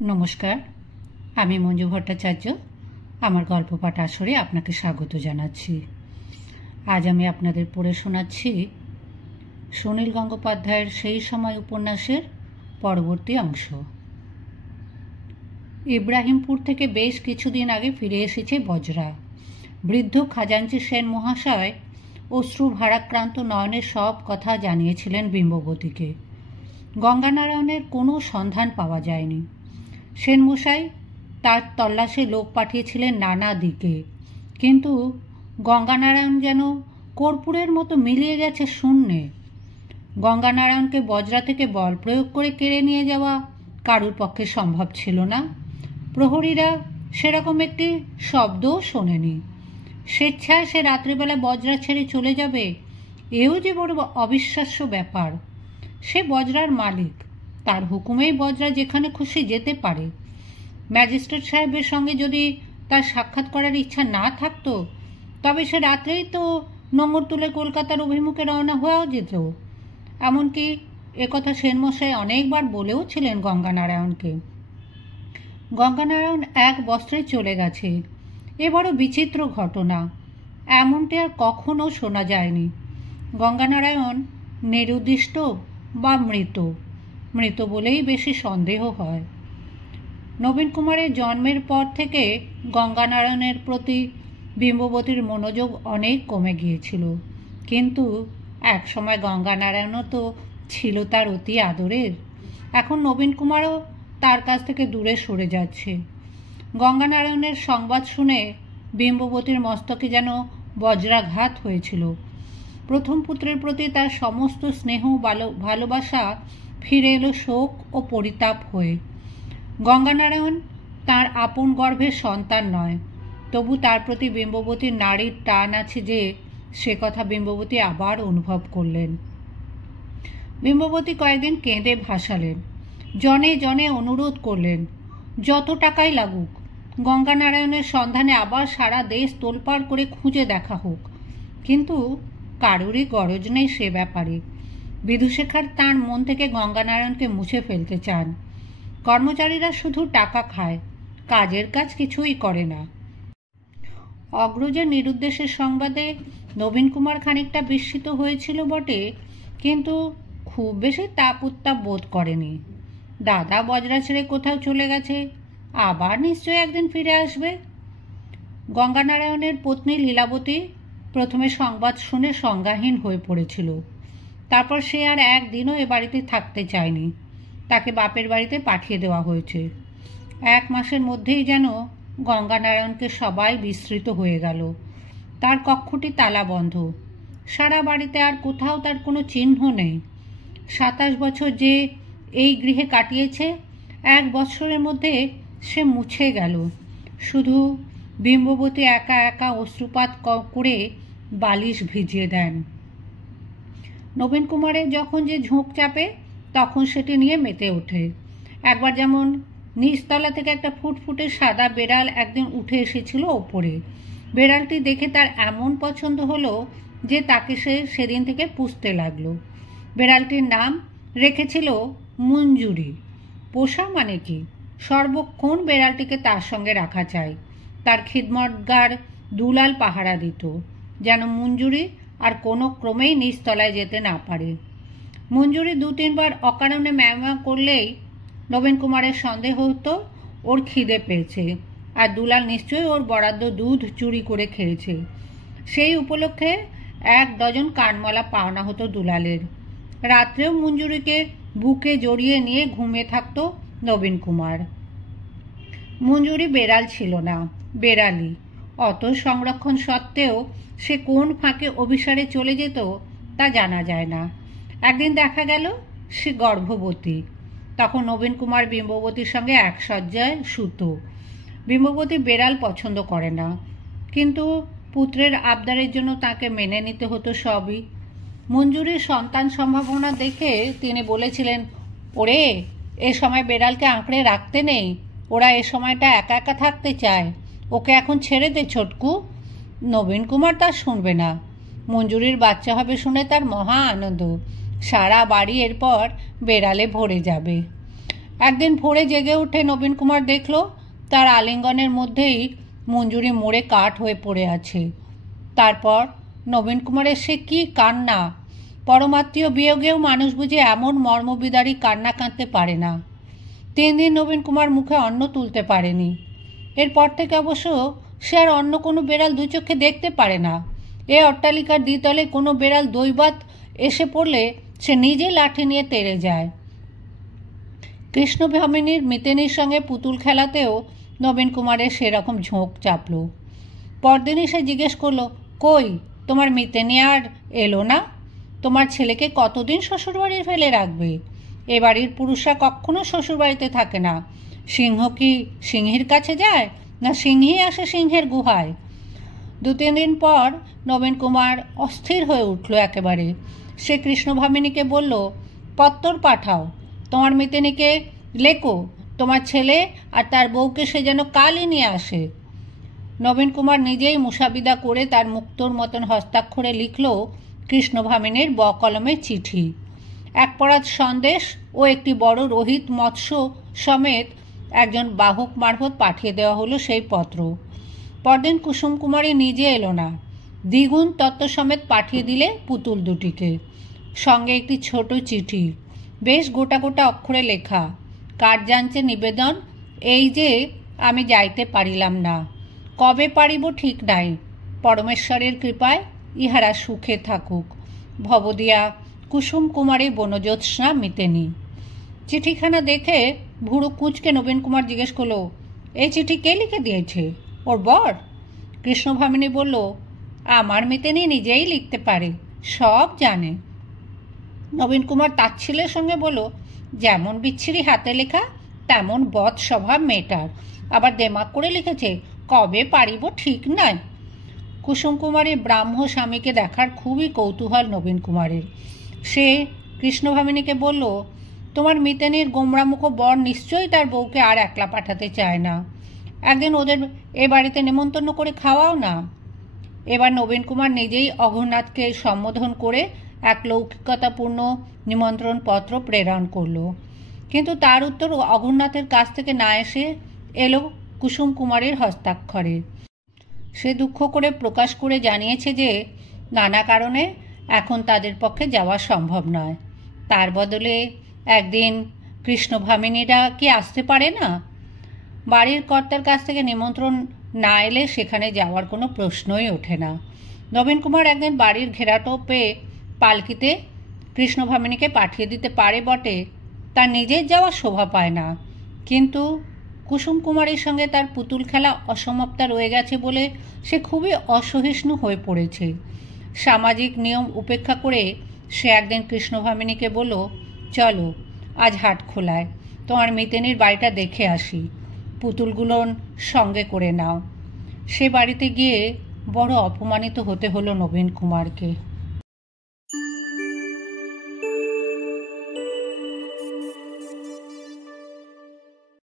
নমস্কার, আমি মঞ্জু ভট্টাচার্য। আমার গল্প পাঠ আসরে আপনাকে স্বাগত জানাচ্ছি। আজ আমি আপনাদের পড়ে শোনাচ্ছি সুনীল গঙ্গোপাধ্যায়ের সেই সময় উপন্যাসের পরবর্তী অংশ। ইব্রাহিমপুর থেকে বেশ কিছুদিন আগে ফিরে এসেছে বজরা। বৃদ্ধ খাজাঞ্চি সেন মহাশয় অশ্রু ভারাক্রান্ত নয়নের সব কথা জানিয়েছিলেন বিম্ববতীকে। গঙ্গানারায়ণের কোনো সন্ধান পাওয়া যায়নি। সেনমশাই তার তল্লাশে লোক পাঠিয়েছিলেন নানা দিকে, কিন্তু গঙ্গানারায়ণ যেন কর্পূরের মতো মিলিয়ে গেছে শূন্যে। গঙ্গানারায়ণকে বজরা থেকে বল প্রয়োগ করে কেড়ে নিয়ে যাওয়া কারুর পক্ষে সম্ভব ছিল না। প্রহরীরা সেরকম একটি শব্দও শোনেনি। স্বেচ্ছায় সে রাত্রিবেলা বজরা ছেড়ে চলে যাবে, এও যে বড় অবিশ্বাস্য ব্যাপার। সে বজরার মালিক, তার হুকুমেই বজরা যেখানে খুশি যেতে পারে। ম্যাজিস্ট্রেট সাহেবের সঙ্গে যদি তার সাক্ষাৎ করার ইচ্ছা না থাকতো, তবে সে রাত্রেই তো নোঙর তুলে কলকাতার অভিমুখে রওনা হওয়াও যেত। এমনকি একথা সেনমশাই অনেকবার বলেও ছিলেন গঙ্গানারায়ণকে। গঙ্গানারায়ণ এক বস্ত্রে চলে গেছে, এ বড় বিচিত্র ঘটনা। এমনটি আর কখনো শোনা যায়নি। গঙ্গানারায়ণ নিরুদ্দিষ্ট বা মৃত, মৃত বলেই বেশি সন্দেহ হয়। নবীন কুমারের জন্মের পর থেকে গঙ্গানারায়ণের প্রতি বিম্ববতীর মনোযোগ অনেক কমে গিয়েছিল, কিন্তু এক সময় গঙ্গানারায়ণও তো ছিল তার অতি আদরের। এখন নবীন কুমারও তার কাছ থেকে দূরে সরে যাচ্ছে। গঙ্গানারায়ণের সংবাদ শুনে বিম্ববতীর মস্তকে যেন বজ্রাঘাত হয়েছিল। প্রথম পুত্রের প্রতি তার সমস্ত স্নেহ ভালোবাসা ফিরে এলো শোক ও পরিতাপ হয়ে। গঙ্গানারায়ণ তার আপন গর্ভের সন্তান নয়, তবু তার প্রতি বিম্ববতীর নারীর টান আছে যে, সে কথা বিম্ববতী আবার অনুভব করলেন। বিম্ববতী কয়েকদিন কেঁদে ভাসালেন, জনে জনে অনুরোধ করলেন, যত টাকাই লাগুক গঙ্গানারায়ণের সন্ধানে আবার সারা দেশ তোলপাড় করে খুঁজে দেখা হোক। কিন্তু কারোরই গরজ নেই সে ব্যাপারে। বিধুশেখর তাঁর মন থেকে গঙ্গানারায়ণকে মুছে ফেলতে চান। কর্মচারীরা শুধু টাকা খায়, কাজের কাজ কিছুই করে না। অগ্রজের নিরুদ্দেশের সংবাদে নবীন কুমার খানিকটা বিস্মিত হয়েছিল বটে, কিন্তু খুব বেশি তাপ উত্তাপ বোধ করেনি। দাদা বজরা ছেড়ে কোথাও চলে গেছে, আবার নিশ্চয়ই একদিন ফিরে আসবে। গঙ্গানারায়ণের পত্নী লীলাবতী প্রথমে সংবাদ শুনে সংজ্ঞাহীন হয়ে পড়েছিল। তারপর সে আর একদিনও এ বাড়িতে থাকতে চায়নি। তাকে বাপের বাড়িতে পাঠিয়ে দেওয়া হয়েছে। 1 মাসের মধ্যেই যেন গঙ্গানারায়ণকে সবাই বিস্মৃত হয়ে গেল। তার কক্ষটি তালাবন্ধ, সারা বাড়িতে আর কোথাও তার কোনো চিহ্ন নেই। 27 বছর যে এই গৃহে কাটিয়েছে, 1 বৎসরের মধ্যে সে মুছে গেল। শুধু বিম্ববতী একা একা অশ্রুপাত করে বালিশ ভিজিয়ে দেন। নবীন কুমারের যখন যে ঝোঁক চাপে, তখন সেটি নিয়ে মেতে ওঠে। একবার যেমন নিচতলা থেকে একটা ফুটফুটে সাদা বেড়াল একদিন উঠে এসেছিল ওপরে। বেড়ালটি দেখে তার এমন পছন্দ হলো যে তাকে সে সেদিন থেকে পুষতে লাগলো। বেড়ালটির নাম রেখেছিল মঞ্জুরি। পোষা মানে কি, সর্বক্ষণ বেড়ালটিকে তার সঙ্গে রাখা চাই। তার খিদমতগার দুলাল পাহারা দিত, যেন মঞ্জুরি আর কোনো ক্রমেই নিচতলায় যেতে না পারে। মঞ্জুরি 2-3 বার অকারণে ম্যামা করলেই নবীন কুমারের সন্দেহ হতো ওর খিদে পেয়েছে, আর দুলাল নিশ্চয়ই ওর বরাদ্দ দুধ চুরি করে খেয়েছে। সেই উপলক্ষে 1 ডজন কানমালা পাওনা হতো দুলালের। রাত্রেও মঞ্জুরিকে বুকে জড়িয়ে নিয়ে ঘুমিয়ে থাকত নবীন কুমার। মঞ্জুরি বেড়াল ছিল না, বেড়ালি। অত সংরক্ষণ সত্ত্বেও সে কোন ফাঁকে অভিসারে চলে যেত তা জানা যায় না। একদিন দেখা গেল সে গর্ভবতী। তখন নবীন কুমার বিম্ববতীর সঙ্গে এক শয্যায় শুতো। বিম্ববতী বেড়াল পছন্দ করে না, কিন্তু পুত্রের আবদারের জন্য তাকে মেনে নিতে হতো সবই। মঞ্জুরির সন্তান সম্ভাবনা দেখে তিনি বলেছিলেন, ওরে, এ সময় বেড়ালকে আঁকড়ে রাখতে নেই, ওরা এ সময়টা একা একা থাকতে চায়, ওকে এখন ছেড়ে দে ছোটকু। নবীন কুমার তা শুনবে না। মঞ্জুরির বাচ্চা হবে শুনে তার মহা আনন্দ। সারা বাড়ি এরপর বেড়ালে ভরে যাবে। একদিন ভোরে জেগে উঠে নবীন কুমার দেখল তার আলিঙ্গনের মধ্যেই মঞ্জুরি মরে কাঠ হয়ে পড়ে আছে। তারপর নবীন কুমারের সে কি কান্না! পরমাত্মীয় বিয়োগেও মানুষ বুঝে এমন মর্মবিদারী কান্না কাঁদতে পারে না। 3 দিন নবীন কুমার মুখে অন্ন তুলতে পারেনি। এরপর থেকে অবশ্য সে আর অন্য কোনো বেড়াল দু চোখে দেখতে পারে না। এ অট্টালিকার দ্বিতলে কোনো বেড়াল দৈবাত এসে পড়লে সে নিজে লাঠি নিয়ে তেড়ে যায়। কৃষ্ণভামিনীর মিতেনির সঙ্গে পুতুল খেলাতেও নবীন কুমারের সেরকম ঝোঁক চাপল। পরদিনই সে জিজ্ঞেস করলো, কই তোমার মিতেনি আর এলো না? তোমার ছেলেকে কতদিন শ্বশুরবাড়ি ফেলে রাখবে? এ বাড়ির পুরুষরা কখনো শ্বশুরবাড়িতে থাকে না। সিংহ কি সিংহীর কাছে যায়, না সিংহী আসে সিংহের গুহায়? 2-3 দিন পর নবীন কুমার অস্থির হয়ে উঠল একেবারে। সে কৃষ্ণভামিনীকে বলল, পত্তর পাঠাও, তোমার মিতেনিকে লেখো তোমার ছেলে আর তার বউকে সে যেন কালই নিয়ে আসে। নবীন কুমার নিজেই মুসাবিদা করে তার মুক্তোর মতন হস্তাক্ষরে লিখল কৃষ্ণভামিনীর বকলমের চিঠি। এক পরাত সন্দেশ ও একটি বড় রোহিত মৎস্য সমেত একজন বাহক মারফত পাঠিয়ে দেওয়া হলো সেই পত্র। পরদিন কুসুম কুমারী নিজে এলো না, দ্বিগুণ তত্ত্ব সমেত পাঠিয়ে দিলে পুতুল দুটিকে, সঙ্গে একটি ছোট চিঠি, বেশ গোটা গোটা অক্ষরে লেখা। কার্যাঞ্চে নিবেদন এই যে আমি যাইতে পারিলাম না, কবে পারিব ঠিক নাই, পরমেশ্বরের কৃপায় ইহারা সুখে থাকুক। ভবদিয়া কুসুম কুমারী বনজ্যোৎস্না মিতেনি। চিঠিখানা দেখে ভুরু কুঁচকে নবীন কুমার জিজ্ঞেস করল, এই চিঠি কে লিখে দিয়েছে? ওর বর? কৃষ্ণভামিনী বলল, আমার মিতেনি নিজেই লিখতে পারে, সব জানে। নবীন কুমার তাচ্ছিল্যের সঙ্গে বলল, যেমন বিচ্ছিরি হাতে লেখা তেমন বদ স্বভাব মেয়েটার, আবার দেমাক করে লিখেছে কবে পারিব ঠিক নয়। কুসুম কুমারী ব্রাহ্ম স্বামীকে দেখার খুবই কৌতূহল নবীন কুমারের। সে কৃষ্ণভামিনীকে বলল, তোমার মিতেনির গোমরামুখ বর নিশ্চয়ই তার বউকে আর একলা পাঠাতে চায় না, একদিন ওদের এ বাড়িতে নেমন্তন্ন করে খাওয়াও না। এবার নবীন কুমার নিজেই অঘোরনাথকে সম্বোধন করে এক লৌকিকতাপূর্ণ নিমন্ত্রণ পত্র প্রেরণ করল, কিন্তু তার উত্তর অঘোরনাথের কাছ থেকে না এসে এলো কুসুম কুমারীর হস্তাক্ষরে। সে দুঃখ করে প্রকাশ করে জানিয়েছে যে নানা কারণে এখন তাদের পক্ষে যাওয়া সম্ভব নয়। তার বদলে একদিন কৃষ্ণভামিনীরা কি আসতে পারে না? বাড়ির কর্তার কাছ থেকে নিমন্ত্রণ না এলে সেখানে যাওয়ার কোনো প্রশ্নই ওঠে না। নবীন কুমার একদিন বাড়ির ঘেরাটোপে পালকিতে কৃষ্ণভামিনীকে পাঠিয়ে দিতে পারে বটে, তার নিজের যাওয়া শোভা পায় না, কিন্তু কুসুম কুমারীর সঙ্গে তার পুতুল খেলা অসমাপ্তা রয়ে গেছে বলে সে খুবই অসহিষ্ণু হয়ে পড়েছে। সামাজিক নিয়ম উপেক্ষা করে সে একদিন কৃষ্ণভামিনীকে বলল, চলো আজ হাট খোলায় তোমার মিতেনির বাড়িটা দেখে আসি, পুতুলগুলোর সঙ্গে করে নাও। সে বাড়িতে গিয়ে বড় অপমানিত হতে হলো নবীন কুমারকে।